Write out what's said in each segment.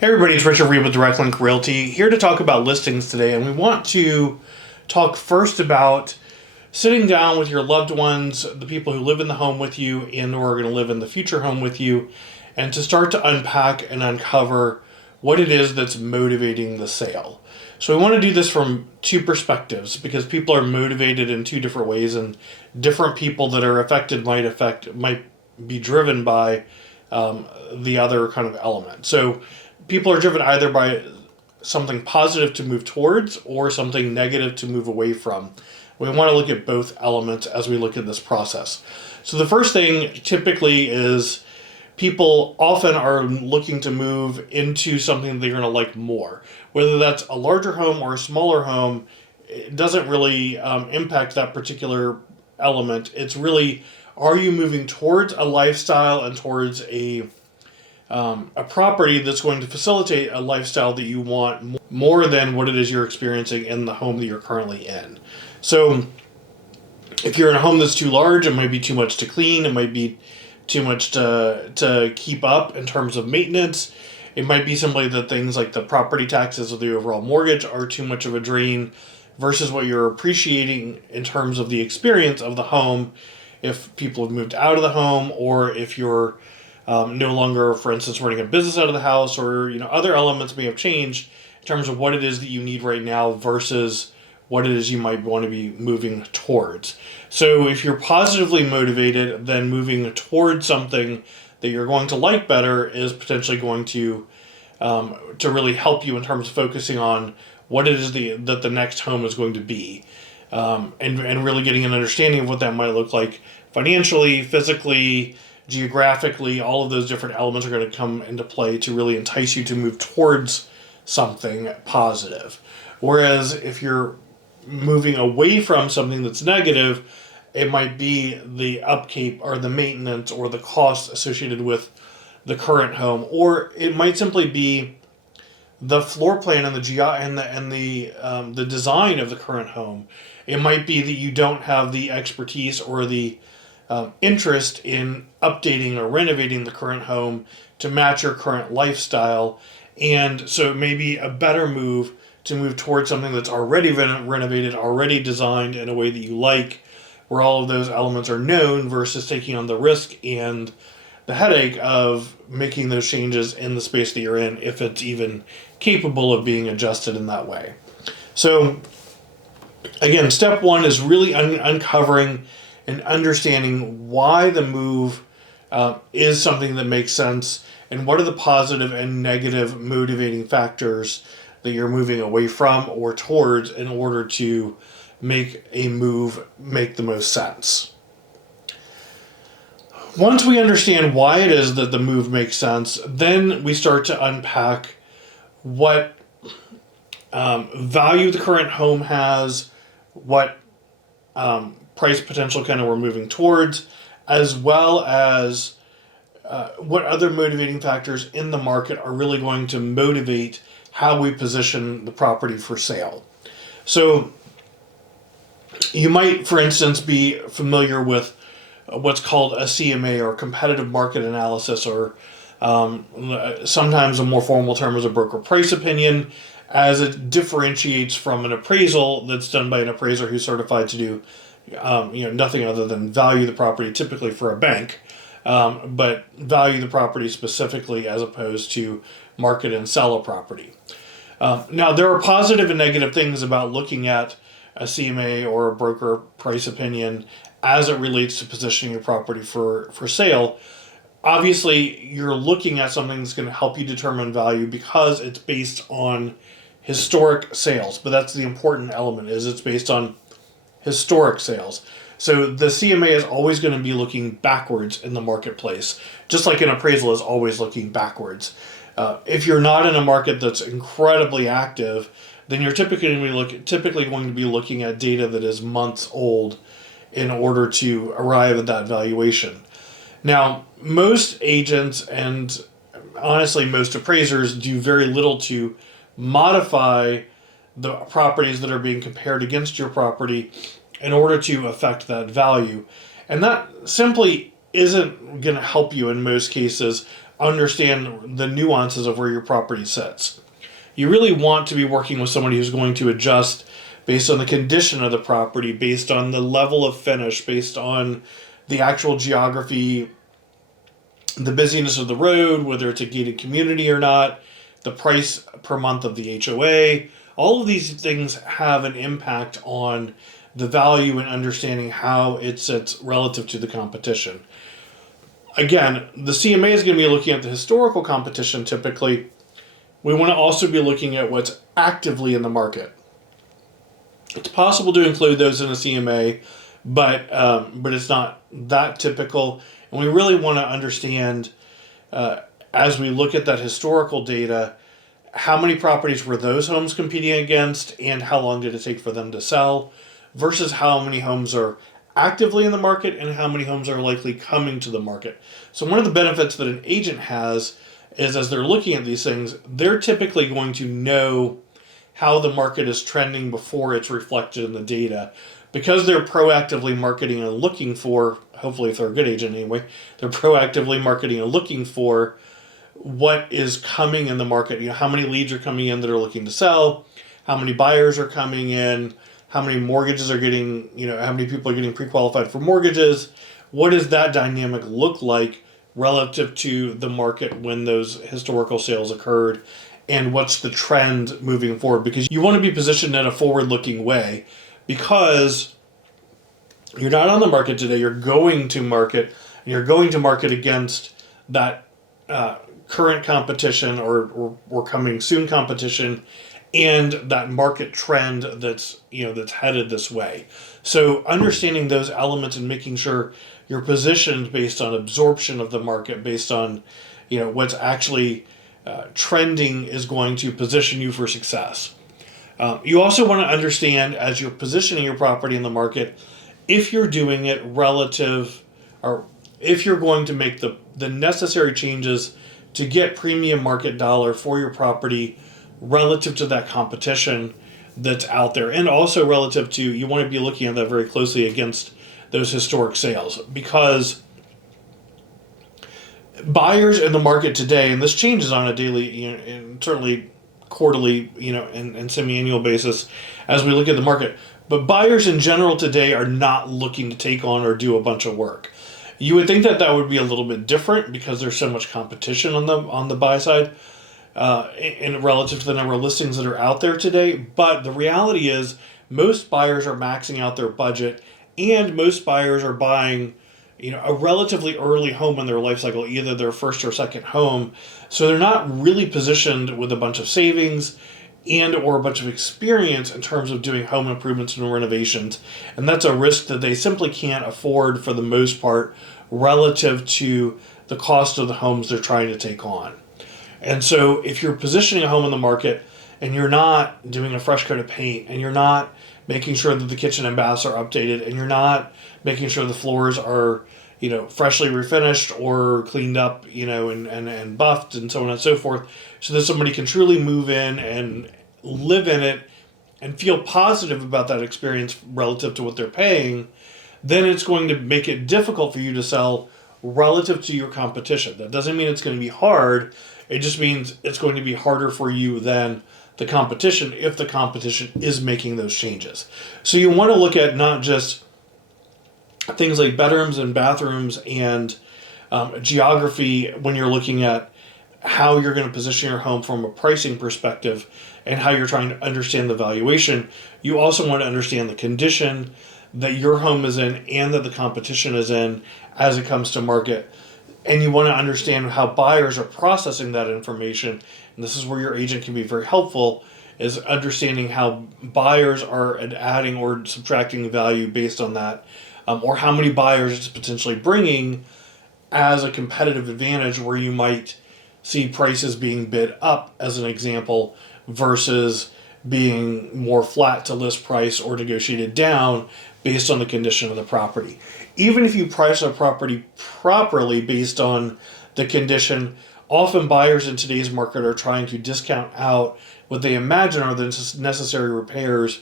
Hey everybody, it's Reid with Direct Link Realty, here to talk about listings today, and we want to talk first about sitting down with your loved ones, the people who live in the home with you and or are going to live in the future home with you, and to start to unpack and uncover what it is that's motivating the sale. So we want to do this from two perspectives because people are motivated in two different ways, and different people that are affected might be driven by the other kind of element. So people are driven either by something positive to move towards or something negative to move away from. We want to look at both elements as we look at this process. So the first thing typically is people often are looking to move into something they're going to like more. Whether that's a larger home or a smaller home, it doesn't really impact that particular element. It's really, are you moving towards a lifestyle and towards a property that's going to facilitate a lifestyle that you want more than what it is you're experiencing in the home that you're currently in. So if you're in a home that's too large, it might be too much to clean, it might be too much to keep up in terms of maintenance. It might be simply that things like the property taxes or the overall mortgage are too much of a drain versus what you're appreciating in terms of the experience of the home if people have moved out of the home, or if you're no longer, for instance, running a business out of the house, or other elements may have changed in terms of what it is that you need right now versus what it is you might want to be moving towards. So if you're positively motivated, then moving towards something that you're going to like better is potentially going to really help you in terms of focusing on what it is that the next home is going to be, and really getting an understanding of what that might look like financially, physically, geographically. All of those different elements are going to come into play to really entice you to move towards something positive. Whereas if you're moving away from something that's negative, it might be the upkeep or the maintenance or the costs associated with the current home, or it might simply be the floor plan and the design of the current home. It might be that you don't have the expertise or the interest in updating or renovating the current home to match your current lifestyle, and so it may be a better move to move towards something that's already renovated, already designed in a way that you like, where all of those elements are known, versus taking on the risk and the headache of making those changes in the space that you're in, if it's even capable of being adjusted in that way. So again, step one is really uncovering and understanding why the move is something that makes sense, and what are the positive and negative motivating factors that you're moving away from or towards in order to make a move make the most sense. Once we understand why it is that the move makes sense, then we start to unpack what value the current home has, what price potential kind of we're moving towards, as well as what other motivating factors in the market are really going to motivate how we position the property for sale. So you might, for instance, be familiar with what's called a CMA, or competitive market analysis, or sometimes a more formal term is a broker price opinion, as it differentiates from an appraisal that's done by an appraiser who's certified to do nothing other than value the property, typically for a bank, but value the property specifically as opposed to market and sell a property. Now, there are positive and negative things about looking at a CMA or a broker price opinion as it relates to positioning your property for sale. Obviously, you're looking at something that's going to help you determine value because it's based on historic sales. But that's the important element, is it's based on historic sales. So the CMA is always going to be looking backwards in the marketplace, just like an appraisal is always looking backwards. If you're not in a market that's incredibly active, then you're typically going to be looking at data that is months old in order to arrive at that valuation. Now, most agents and honestly most appraisers do very little to modify the properties that are being compared against your property in order to affect that value. And that simply isn't going to help you in most cases, understand the nuances of where your property sits. You really want to be working with somebody who's going to adjust based on the condition of the property, based on the level of finish, based on the actual geography, the busyness of the road, whether it's a gated community or not, the price per month of the HOA. All of these things have an impact on the value and understanding how it sits relative to the competition. Again, the CMA is going to be looking at the historical competition typically. We want to also be looking at what's actively in the market. It's possible to include those in a CMA, but it's not that typical. And we really want to understand, as we look at that historical data, how many properties were those homes competing against and how long did it take for them to sell versus how many homes are actively in the market and how many homes are likely coming to the market. So one of the benefits that an agent has is as they're looking at these things, they're typically going to know how the market is trending before it's reflected in the data. Because they're proactively marketing and looking for, hopefully if they're a good agent anyway, they're proactively marketing and looking for what is coming in the market. How many leads are coming in that are looking to sell, how many buyers are coming in, how many mortgages are getting, how many people are getting pre-qualified for mortgages. What does that dynamic look like relative to the market when those historical sales occurred? And what's the trend moving forward? Because you want to be positioned in a forward-looking way because you're not on the market today. You're going to market, and you're going to market against that current competition or coming soon competition and that market trend that's headed this way. So understanding those elements and making sure you're positioned based on absorption of the market, based on what's actually trending is going to position you for success. You also want to understand as you're positioning your property in the market if you're doing it relative or if you're going to make the necessary changes to get premium market dollar for your property relative to that competition that's out there, and also relative to, you want to be looking at that very closely against those historic sales, because buyers in the market today, and this changes on a daily, and certainly quarterly, and semi-annual basis as we look at the market, but buyers in general today are not looking to take on or do a bunch of work. You would think that would be a little bit different because there's so much competition on the buy side, in relative to the number of listings that are out there today. But the reality is most buyers are maxing out their budget, and most buyers are buying a relatively early home in their life cycle, either their first or second home. So they're not really positioned with a bunch of savings and or a bunch of experience in terms of doing home improvements and renovations. And that's a risk that they simply can't afford for the most part relative to the cost of the homes they're trying to take on. And so if you're positioning a home in the market and you're not doing a fresh coat of paint, and you're not making sure that the kitchen and baths are updated, and you're not making sure the floors are, freshly refinished or cleaned up, and buffed and so on and so forth, so that somebody can truly move in and live in it and feel positive about that experience relative to what they're paying, then it's going to make it difficult for you to sell relative to your competition. That doesn't mean it's going to be hard. It just means it's going to be harder for you than the competition if the competition is making those changes. So you want to look at not just things like bedrooms and bathrooms and geography when you're looking at how you're going to position your home from a pricing perspective and how you're trying to understand the valuation. You also want to understand the condition that your home is in and that the competition is in as it comes to market. And you want to understand how buyers are processing that information. And this is where your agent can be very helpful, is understanding how buyers are adding or subtracting value based on that, or how many buyers it's potentially bringing as a competitive advantage where you might see prices being bid up, as an example, versus being more flat to list price or negotiated down based on the condition of the property. Even if you price a property properly based on the condition, often buyers in today's market are trying to discount out what they imagine are the necessary repairs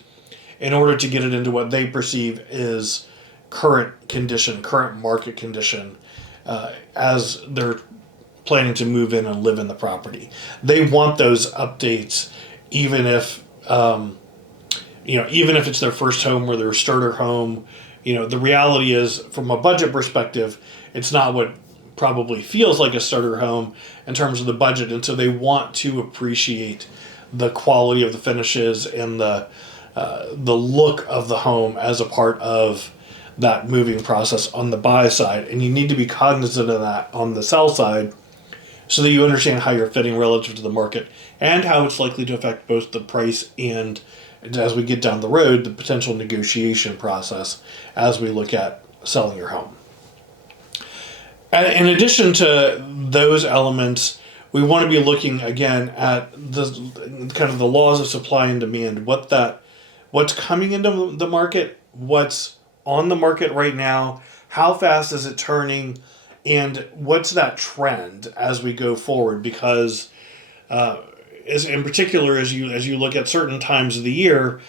in order to get it into what they perceive is current condition, current market condition, as they're planning to move in and live in the property. They want those updates, even if even if it's their first home or their starter home. The reality is, from a budget perspective, it's not what probably feels like a starter home in terms of the budget, and so they want to appreciate the quality of the finishes and the look of the home as a part of that moving process on the buy side. And you need to be cognizant of that on the sell side, so that you understand how you're fitting relative to the market and how it's likely to affect both the price and, as we get down the road, the potential negotiation process as we look at selling your home. And in addition to those elements, we want to be looking again at the kind of the laws of supply and demand, what's coming into the market, what's on the market right now, how fast is it turning, and what's that trend as we go forward. Because in particular, as you look at certain times of the year,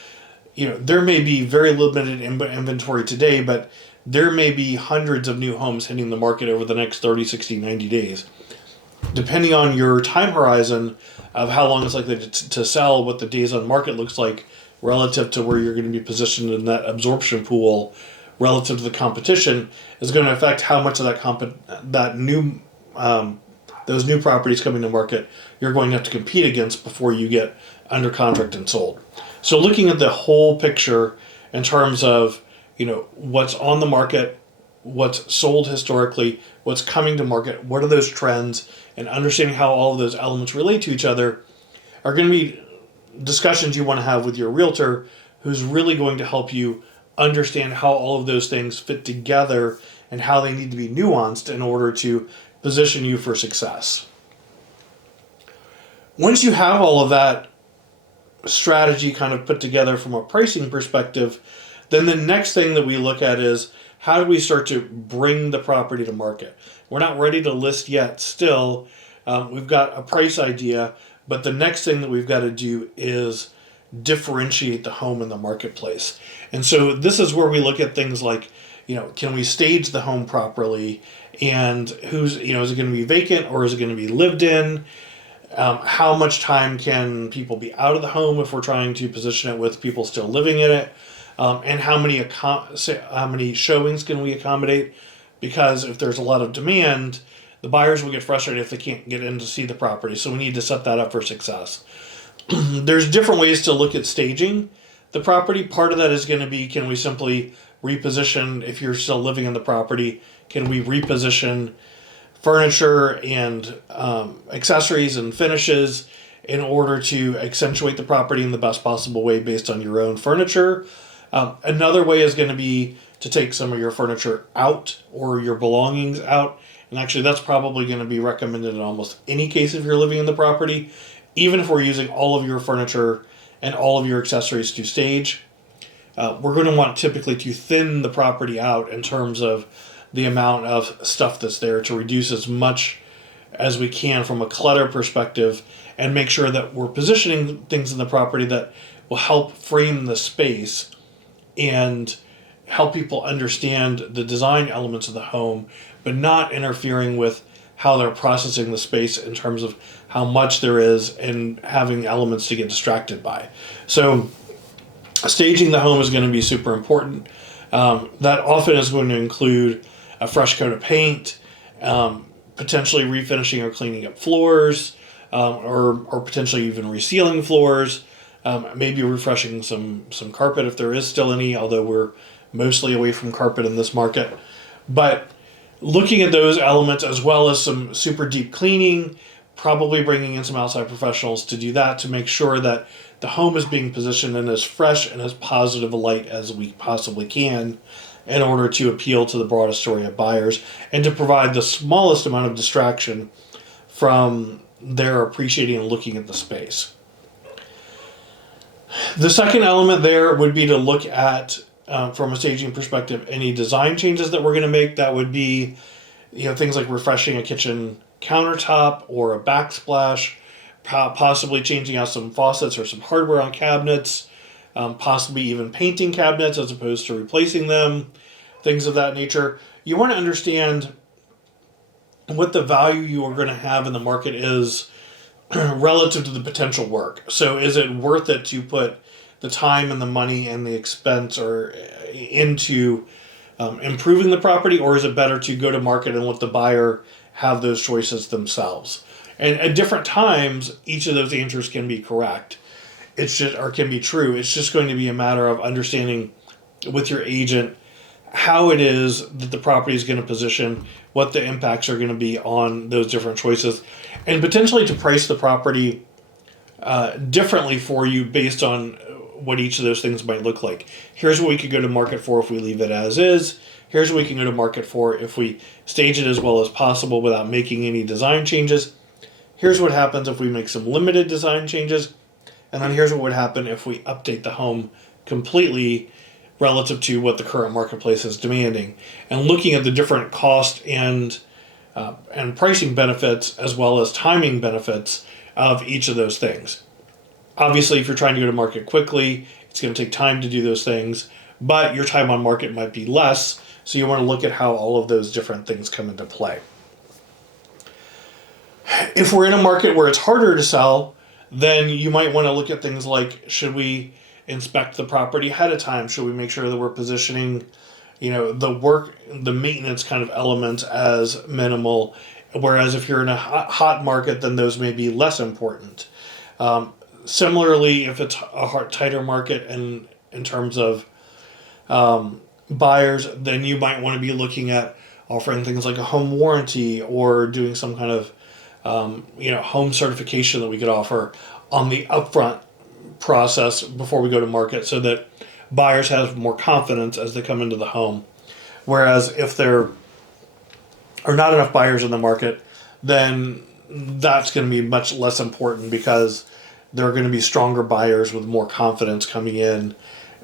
there may be very limited inventory today, but there may be hundreds of new homes hitting the market over the next 30, 60, 90 days. Depending on your time horizon of how long it's likely to sell, what the days on market looks like relative to where you're going to be positioned in that absorption pool relative to the competition, is going to affect how much of those new properties coming to market you're going to have to compete against before you get under contract and sold. So looking at the whole picture in terms of what's on the market, what's sold historically, what's coming to market, what are those trends, and understanding how all of those elements relate to each other are going to be discussions you want to have with your realtor, who's really going to help you understand how all of those things fit together and how they need to be nuanced in order to position you for success. Once you have all of that strategy kind of put together from a pricing perspective, then the next thing that we look at is, how do we start to bring the property to market? We're not ready to list yet still. We've got a price idea, but the next thing that we've got to do is differentiate the home in the marketplace. And so this is where we look at things like, can we stage the home properly? And is it going to be vacant or is it going to be lived in? How much time can people be out of the home if we're trying to position it with people still living in it? And how many showings can we accommodate? Because if there's a lot of demand, the buyers will get frustrated if they can't get in to see the property. So we need to set that up for success. There's different ways to look at staging the property. Part of that is going to be, can we simply reposition, if you're still living in the property, can we reposition furniture and accessories and finishes in order to accentuate the property in the best possible way based on your own furniture? Another way is going to be to take some of your furniture out or your belongings out. And actually, that's probably going to be recommended in almost any case if you're living in the property, even if we're using all of your furniture and all of your accessories to stage. We're going to want typically to thin the property out in terms of the amount of stuff that's there, to reduce as much as we can from a clutter perspective and make sure that we're positioning things in the property that will help frame the space and help people understand the design elements of the home, but not interfering with how they're processing the space in terms of how much there is and having elements to get distracted by. So staging the home is going to be super important. That often is going to include a fresh coat of paint, potentially refinishing or cleaning up floors, or potentially even resealing floors, maybe refreshing some carpet if there is still any, although we're mostly away from carpet in this market. But looking at those elements, as well as some super deep cleaning, probably bringing in some outside professionals to do that, to make sure that the home is being positioned in as fresh and as positive a light as we possibly can in order to appeal to the broadest array of buyers and to provide the smallest amount of distraction from their appreciating and looking at the space. The second element there would be to look at, from a staging perspective, any design changes that we're going to make. That would be, things like refreshing a kitchen countertop or a backsplash, possibly changing out some faucets or some hardware on cabinets, possibly even painting cabinets as opposed to replacing them, things of that nature. You want to understand what the value you are going to have in the market is relative to the potential work. So is it worth it to put the time and the money and the expense or into improving the property, or is it better to go to market and let the buyer have those choices themselves? And at different times, each of those answers can be correct. It's just, or can be true. It's just going to be a matter of understanding with your agent how it is that the property is going to position, what the impacts are going to be on those different choices, and potentially to price the property differently for you based on what each of those things might look like. Here's what we could go to market for if we leave it as is. Here's what we can go to market for if we stage it as well as possible without making any design changes. Here's what happens if we make some limited design changes. And then here's what would happen if we update the home completely relative to what the current marketplace is demanding. And looking at the different cost and pricing benefits as well as timing benefits of each of those things. Obviously, if you're trying to go to market quickly, it's going to take time to do those things, but your time on market might be less, so you want to look at how all of those different things come into play. If we're in a market where it's harder to sell, then you might want to look at things like, should we inspect the property ahead of time? Should we make sure that we're positioning, the maintenance kind of elements as minimal? Whereas if you're in a hot market, then those may be less important. Similarly, if it's a tighter market in terms of buyers, then you might want to be looking at offering things like a home warranty or doing some kind of home certification that we could offer on the upfront process before we go to market, so that buyers have more confidence as they come into the home. Whereas if there are not enough buyers in the market, then that's going to be much less important, because there are going to be stronger buyers with more confidence coming in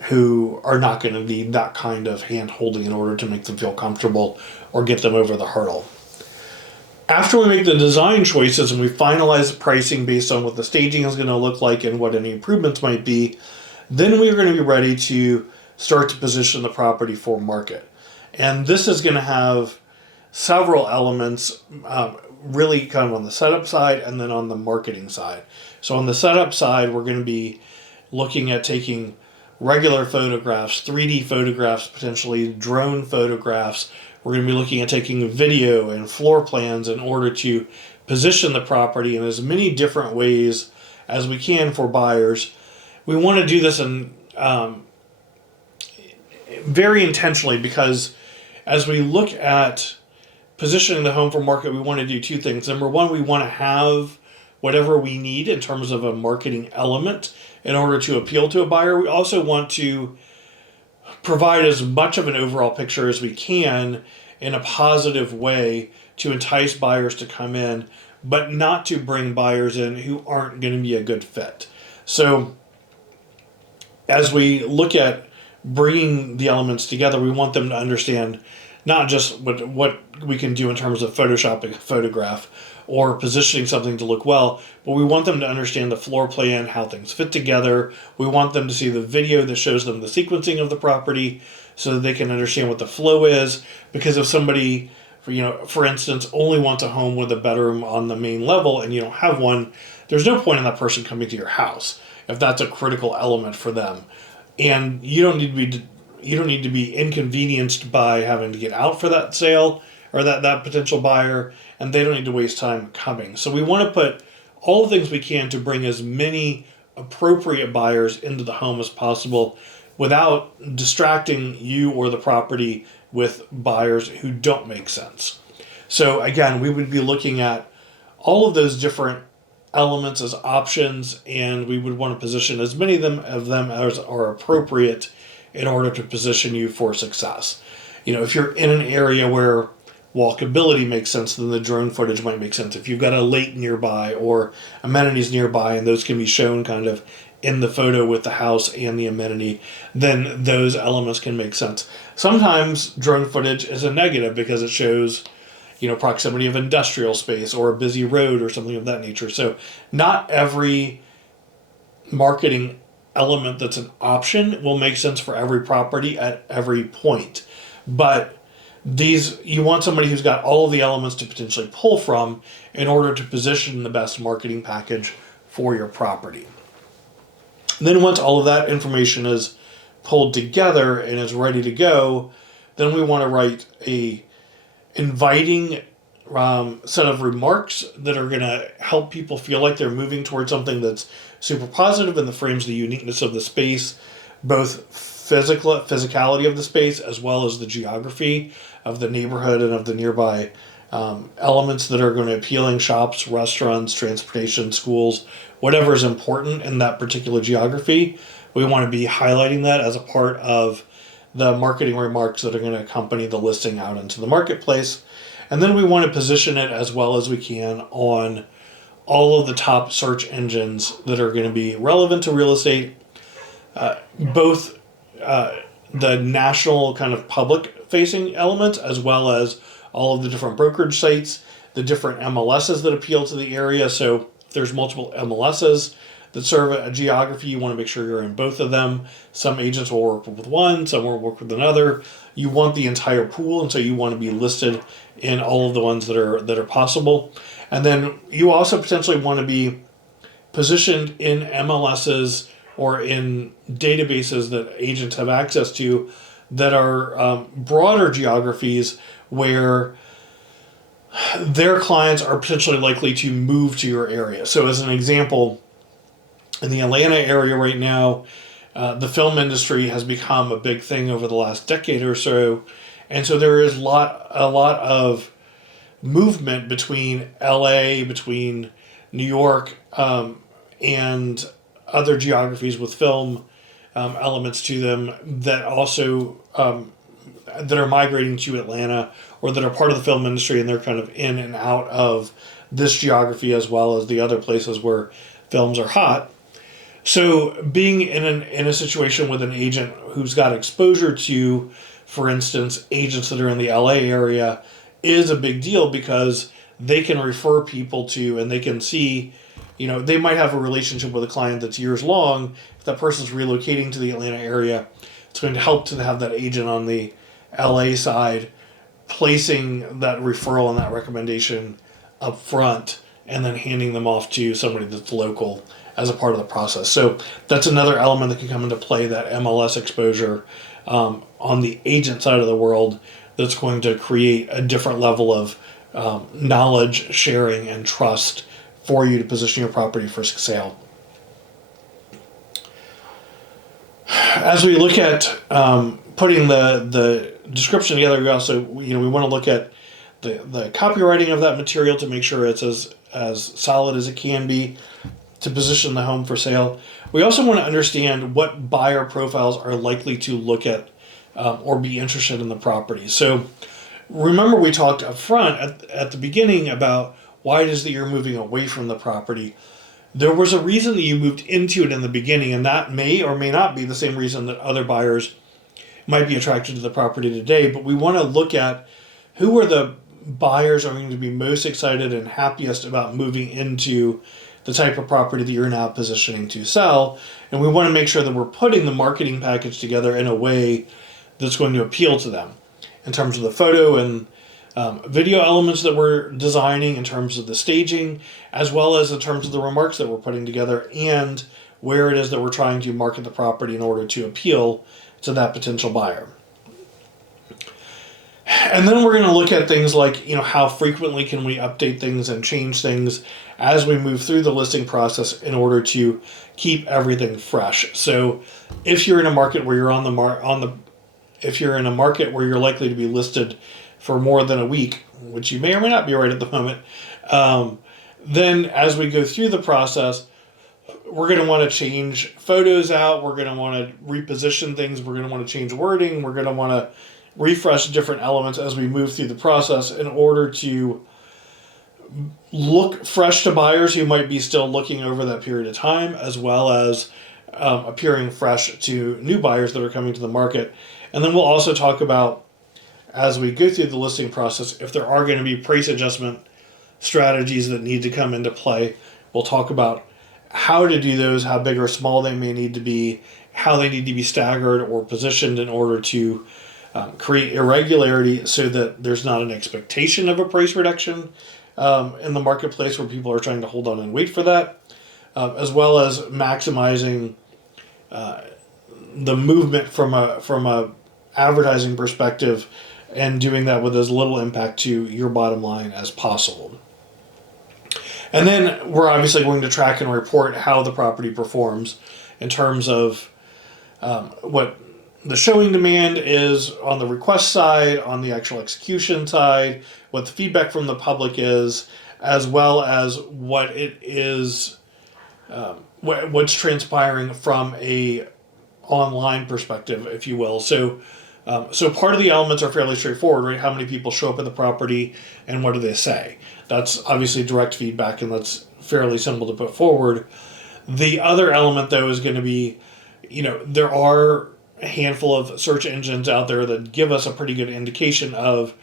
who are not going to need that kind of hand holding in order to make them feel comfortable or get them over the hurdle. After we make the design choices and we finalize the pricing based on what the staging is going to look like and what any improvements might be, then we're going to be ready to start to position the property for market. And this is going to have several elements, really kind of on the setup side and then on the marketing side. So on the setup side, we're going to be looking at taking regular photographs, 3D photographs, potentially drone photographs. We're going to be looking at taking video and floor plans in order to position the property in as many different ways as we can for buyers. We want to do this in very intentionally, because as we look at positioning the home for market, we want to do two things. Number one, we want to have whatever we need in terms of a marketing element in order to appeal to a buyer. We also want to provide as much of an overall picture as we can in a positive way to entice buyers to come in, but not to bring buyers in who aren't going to be a good fit. So as we look at bringing the elements together, we want them to understand not just what we can do in terms of photoshopping a photograph or positioning something to look well, but we want them to understand the floor plan, how things fit together. We want them to see the video that shows them the sequencing of the property so that they can understand what the flow is. Because if somebody, for instance, only wants a home with a bedroom on the main level and you don't have one, there's no point in that person coming to your house if that's a critical element for them. And you don't need to be inconvenienced by having to get out for that sale or that potential buyer, and they don't need to waste time coming. So we want to put all the things we can to bring as many appropriate buyers into the home as possible without distracting you or the property with buyers who don't make sense. So again, we would be looking at all of those different elements as options, and we would want to position as many of them as are appropriate in order to position you for success. If you're in an area where walkability makes sense, then the drone footage might make sense. If you've got a lake nearby or amenities nearby, and those can be shown kind of in the photo with the house and the amenity, then those elements can make sense. Sometimes drone footage is a negative because it shows, proximity of industrial space or a busy road or something of that nature. So not every marketing element that's an option will make sense for every property at every point. But You want somebody who's got all of the elements to potentially pull from in order to position the best marketing package for your property. Then once all of that information is pulled together and is ready to go, then we want to write a inviting set of remarks that are going to help people feel like they're moving towards something that's super positive and that frames the uniqueness of the space, both physicality of the space as well as the geography of the neighborhood and of the nearby elements that are going to appealing shops, restaurants, transportation, schools, whatever is important in that particular geography. We want to be highlighting that as a part of the marketing remarks that are going to accompany the listing out into the marketplace. And then we want to position it as well as we can on all of the top search engines that are going to be relevant to real estate, both the national kind of public facing elements as well as all of the different brokerage sites, the different MLSs that appeal to the area. So if there's multiple MLSs that serve a geography, you want to make sure you're in both of them. Some agents will work with one, some will work with another. You want the entire pool, and so you want to be listed in all of the ones that are possible. And then you also potentially want to be positioned in MLSs or in databases that agents have access to that are broader geographies where their clients are potentially likely to move to your area. So as an example, in the Atlanta area right now, the film industry has become a big thing over the last decade or so. And so there is a lot of movement between LA, between New York, and other geographies with film elements to them that also that are migrating to Atlanta or that are part of the film industry, and they're kind of in and out of this geography as well as the other places where films are hot. So being in a situation with an agent who's got exposure to, for instance, agents that are in the LA area is a big deal because they can refer people to, and they can see, they might have a relationship with a client that's years long. If that person's relocating to the Atlanta area, it's going to help to have that agent on the LA side placing that referral and that recommendation up front and then handing them off to somebody that's local as a part of the process. So that's another element that can come into play, that MLS exposure on the agent side of the world, that's going to create a different level of knowledge sharing and trust for you to position your property for sale. As we look at putting the description together, we also we want to look at the copywriting of that material to make sure it's as solid as it can be to position the home for sale. We also want to understand what buyer profiles are likely to look at or be interested in the property. So remember, we talked up front at the beginning about why it is that you're moving away from the property. There was a reason that you moved into it in the beginning, and that may or may not be the same reason that other buyers might be attracted to the property today. But we want to look at who are the buyers are going to be most excited and happiest about moving into the type of property that you're now positioning to sell. And we want to make sure that we're putting the marketing package together in a way that's going to appeal to them in terms of the photo and video elements that we're designing, in terms of the staging, as well as in terms of the remarks that we're putting together and where it is that we're trying to market the property in order to appeal to that potential buyer. And then we're going to look at things like, how frequently can we update things and change things as we move through the listing process in order to keep everything fresh. So if you're in a market where you're if you're in a market where you're likely to be listed for more than a week, which you may or may not be right at the moment, then as we go through the process, we're going to want to change photos out. We're going to want to reposition things. We're going to want to change wording. We're going to want to refresh different elements as we move through the process in order to look fresh to buyers who might be still looking over that period of time, as well as appearing fresh to new buyers that are coming to the market. And then we'll also talk about, as we go through the listing process, if there are going to be price adjustment strategies that need to come into play. We'll talk about how to do those, how big or small they may need to be, how they need to be staggered or positioned in order to create irregularity so that there's not an expectation of a price reduction in the marketplace where people are trying to hold on and wait for that, as well as maximizing the movement from a advertising perspective and doing that with as little impact to your bottom line as possible. And then we're obviously going to track and report how the property performs in terms of what the showing demand is on the request side, on the actual execution side, what the feedback from the public is, as well as what it is, what's transpiring from a online perspective, if you will. So part of the elements are fairly straightforward, right? How many people show up at the property and what do they say? That's obviously direct feedback, and that's fairly simple to put forward. The other element, though, is going to be, there are a handful of search engines out there that give us a pretty good indication of,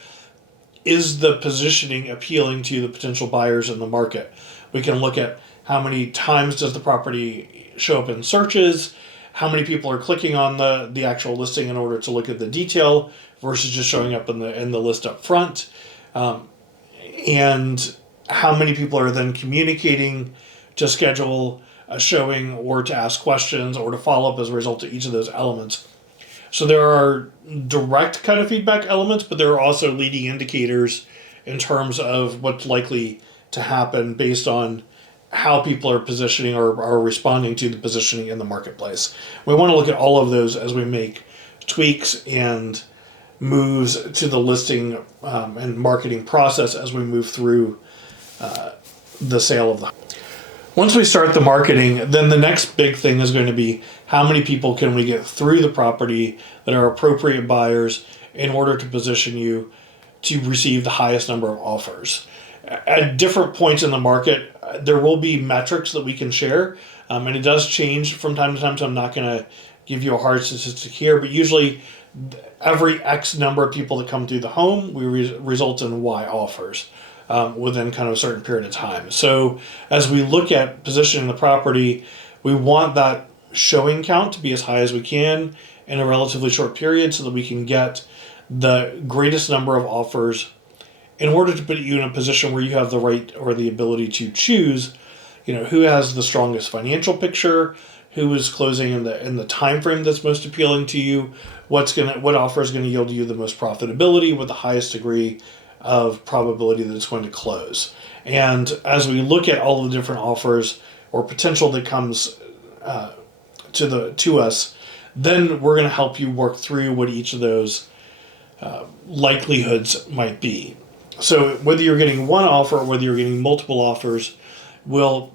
is the positioning appealing to the potential buyers in the market? We can look at how many times does the property show up in searches, how many people are clicking on the actual listing in order to look at the detail versus just showing up in the list up front, and how many people are then communicating to schedule a showing or to ask questions or to follow up as a result of each of those elements. So there are direct kind of feedback elements, but there are also leading indicators in terms of what's likely to happen based on how people are positioning or are responding to the positioning in the marketplace. We want to look at all of those as we make tweaks and moves to the listing and marketing process as we move through the sale of the home. Once we start the marketing, then the next big thing is going to be how many people can we get through the property that are appropriate buyers in order to position you to receive the highest number of offers. At different points in the market, there will be metrics that we can share, and it does change from time to time, so I'm not going to give you a hard statistic here, but usually every X number of people that come through the home, we result in Y offers within kind of a certain period of time. So as we look at positioning the property, we want that showing count to be as high as we can in a relatively short period so that we can get the greatest number of offers in order to put you in a position where you have the right or the ability to choose, who has the strongest financial picture, who is closing in the time frame that's most appealing to you, what offer is going to yield you the most profitability with the highest degree of probability that it's going to close. And as we look at all the different offers or potential that comes to us, then we're going to help you work through what each of those likelihoods might be. So whether you're getting one offer or whether you're getting multiple offers, we'll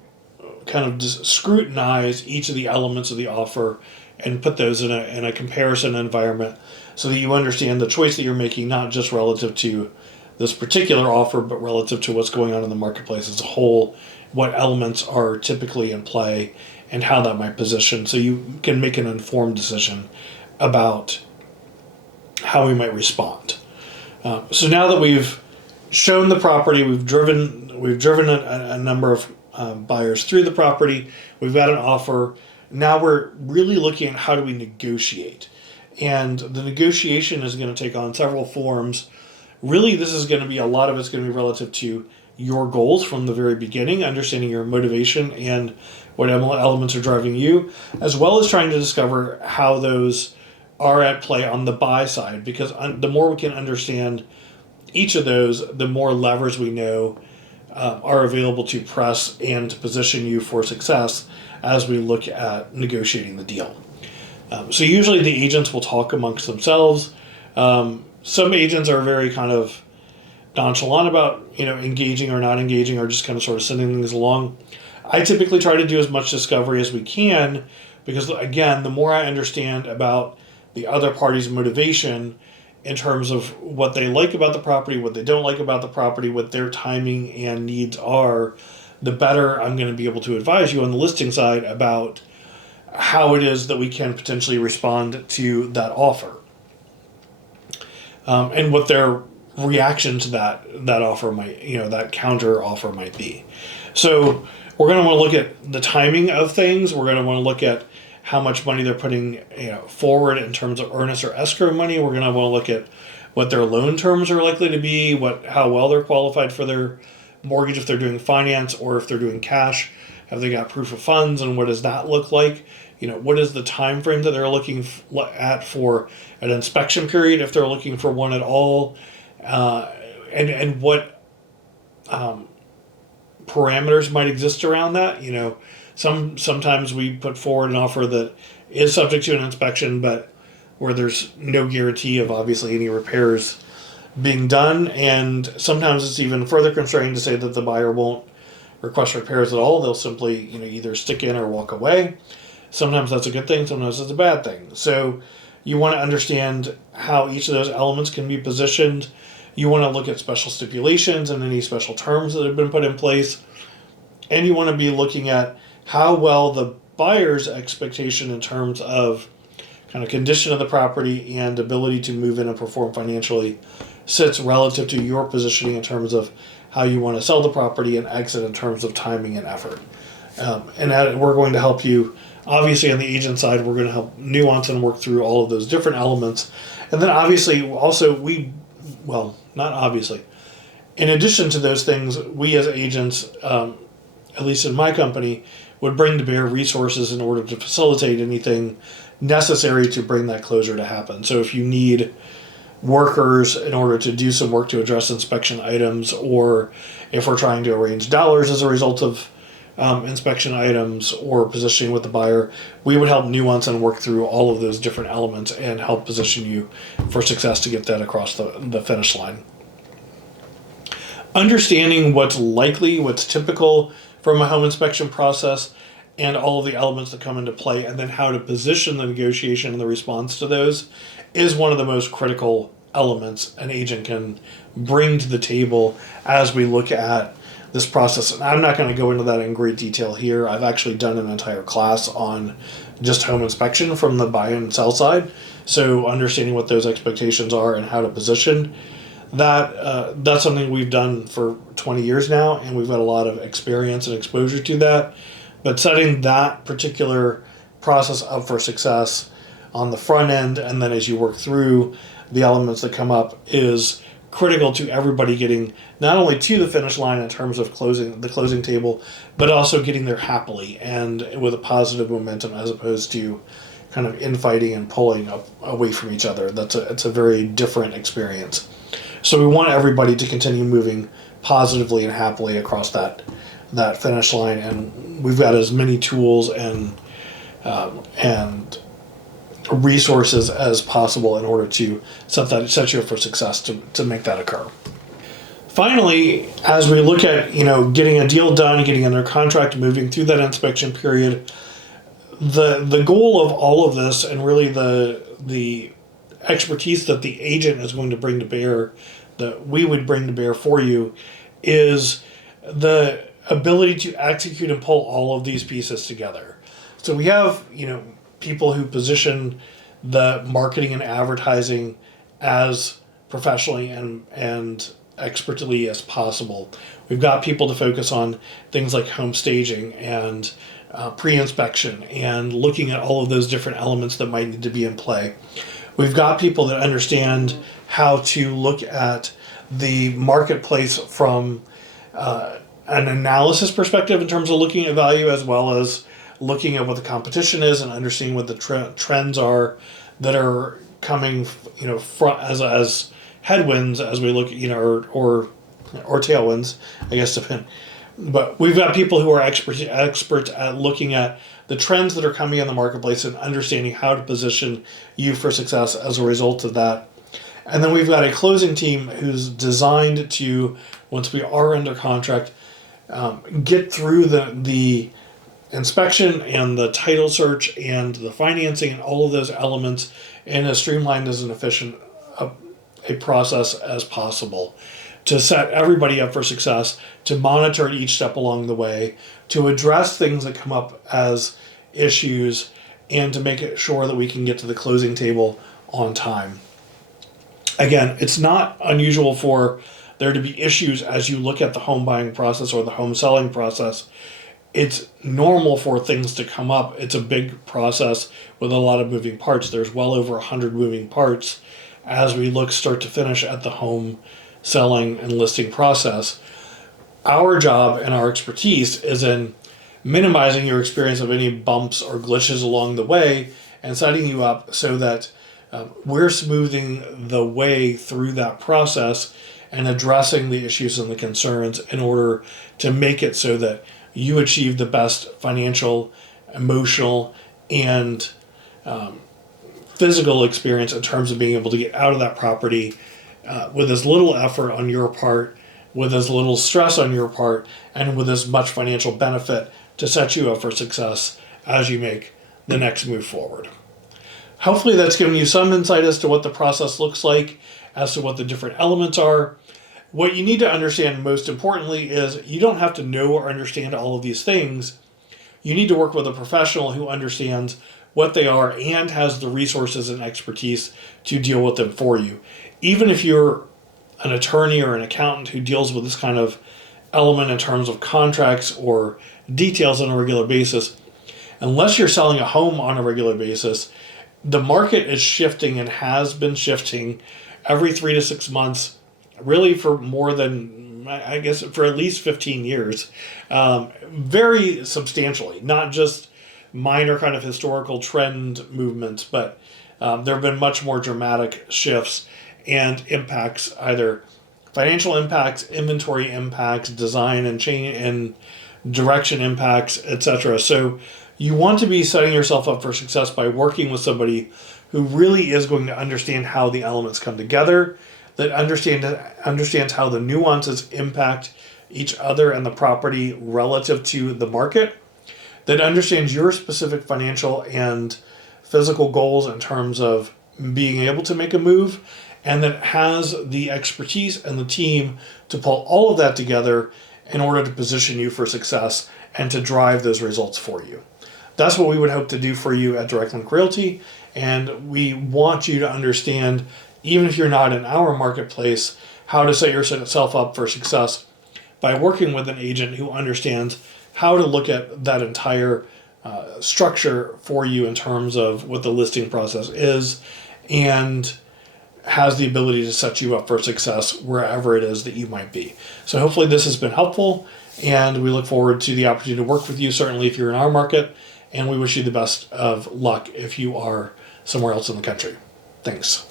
kind of just scrutinize each of the elements of the offer and put those in a comparison environment so that you understand the choice that you're making, not just relative to this particular offer, but relative to what's going on in the marketplace as a whole, what elements are typically in play, and how that might position so you can make an informed decision about how we might respond. So now that we've shown the property, we've driven a number of buyers through the property, we've got an offer. Now we're really looking at how do we negotiate. And the negotiation is going to take on several forms. Really, this is going to be, a lot of it's going to be relative to your goals from the very beginning, understanding your motivation and what elements are driving you, as well as trying to discover how those are at play on the buy side, because the more we can understand each of those, the more levers we know are available to press and to position you for success as we look at negotiating the deal. So usually the agents will talk amongst themselves. Some agents are very kind of nonchalant about, engaging or not engaging, or just kind of sort of sending things along. I typically try to do as much discovery as we can because, again, the more I understand about the other party's motivation in terms of what they like about the property, what they don't like about the property, what their timing and needs are, the better I'm going to be able to advise you on the listing side about how it is that we can potentially respond to that offer. And what their reaction to that offer might, that counter offer might be. So we're going to want to look at the timing of things. We're going to want to look at how much money they're putting forward in terms of earnest or escrow money. We're going to want to look at what their loan terms are likely to be, how well they're qualified for their mortgage if they're doing finance or if they're doing cash. Have they got proof of funds, and what does that look like? What is the time frame that they're looking at for an inspection period if they're looking for one at all, and what parameters might exist around that. Sometimes we put forward an offer that is subject to an inspection, but where there's no guarantee of obviously any repairs being done, and sometimes it's even further constrained to say that the buyer won't request repairs at all. They'll simply either stick in or walk away. Sometimes that's a good thing, sometimes it's a bad thing. So you want to understand how each of those elements can be positioned. You want to look at special stipulations and any special terms that have been put in place, and you want to be looking at how well the buyer's expectation in terms of kind of condition of the property and ability to move in and perform financially sits relative to your positioning in terms of how you want to sell the property and exit in terms of timing and effort. And we're going to help you, obviously on the agent side, we're going to help nuance and work through all of those different elements. And then obviously also not obviously, in addition to those things, we as agents, at least in my company, would bring to bear resources in order to facilitate anything necessary to bring that closure to happen. So if you need workers in order to do some work to address inspection items, or if we're trying to arrange dollars as a result of inspection items or positioning with the buyer, we would help nuance and work through all of those different elements and help position you for success to get that across the finish line. Understanding what's likely, what's typical from a home inspection process, and all of the elements that come into play, and then how to position the negotiation and the response to those is one of the most critical elements an agent can bring to the table as we look at this process. And I'm not going to go into that in great detail here. I've actually done an entire class on just home inspection from the buy and sell side. So understanding what those expectations are and how to position that's something we've done for 20 years now, and we've got a lot of experience and exposure to that. But setting that particular process up for success on the front end, and then as you work through the elements that come up, is critical to everybody getting not only to the finish line in terms of closing the closing table, but also getting there happily and with a positive momentum, as opposed to kind of infighting and pulling up away from each other. It's a very different experience. So we want everybody to continue moving positively and happily across that finish line, and we've got as many tools and resources as possible in order to set you up for success to make that occur. Finally, as we look at getting a deal done, getting under contract, moving through that inspection period, the goal of all of this, and really the expertise that the agent is going to bring to bear, that we would bring to bear for you, is the ability to execute and pull all of these pieces together. So we have people who position the marketing and advertising as professionally and expertly as possible. We've got people to focus on things like home staging and pre-inspection and looking at all of those different elements that might need to be in play. We've got people that understand how to look at the marketplace from an analysis perspective in terms of looking at value, as well as looking at what the competition is and understanding what the trends are that are coming, as headwinds as we look, or tailwinds, I guess, depend. But we've got people who are experts at looking at the trends that are coming in the marketplace and understanding how to position you for success as a result of that. And then we've got a closing team who's designed to, once we are under contract, get through the inspection and the title search and the financing and all of those elements in as streamlined as an efficient a process as possible, to set everybody up for success, to monitor each step along the way, to address things that come up as issues, and to make it sure that we can get to the closing table on time. Again, it's not unusual for there to be issues as you look at the home buying process or the home selling process. it's normal for things to come up. It's a big process with a lot of moving parts. There's well over 100 moving parts as we look start to finish at the home selling and listing process. Our job and our expertise is in minimizing your experience of any bumps or glitches along the way and setting you up so that we're smoothing the way through that process and addressing the issues and the concerns in order to make it so that you achieve the best financial, emotional, and physical experience in terms of being able to get out of that property with as little effort on your part, with as little stress on your part, and with as much financial benefit to set you up for success as you make the next move forward. Hopefully that's given you some insight as to what the process looks like, as to what the different elements are. What you need to understand most importantly is you don't have to know or understand all of these things. You need to work with a professional who understands what they are and has the resources and expertise to deal with them for you. Even if you're an attorney or an accountant who deals with this kind of element in terms of contracts or details on a regular basis, unless you're selling a home on a regular basis, the market is shifting and has been shifting every 3 to 6 months, really for more than, I guess, for at least 15 years, very substantially, not just minor kind of historical trend movements, but there have been much more dramatic shifts and impacts, either financial impacts, inventory impacts, design and change and direction impacts, etc. So you want to be setting yourself up for success by working with somebody who really is going to understand how the elements come together, that understands how the nuances impact each other and the property relative to the market, that understands your specific financial and physical goals in terms of being able to make a move, and that has the expertise and the team to pull all of that together in order to position you for success and to drive those results for you. That's what we would hope to do for you at Direct Link Realty, and we want you to understand, even if you're not in our marketplace, how to set yourself up for success by working with an agent who understands how to look at that entire structure for you in terms of what the listing process is, and has the ability to set you up for success wherever it is that you might be. So hopefully this has been helpful, and we look forward to the opportunity to work with you, certainly if you're in our market, and we wish you the best of luck if you are somewhere else in the country. Thanks.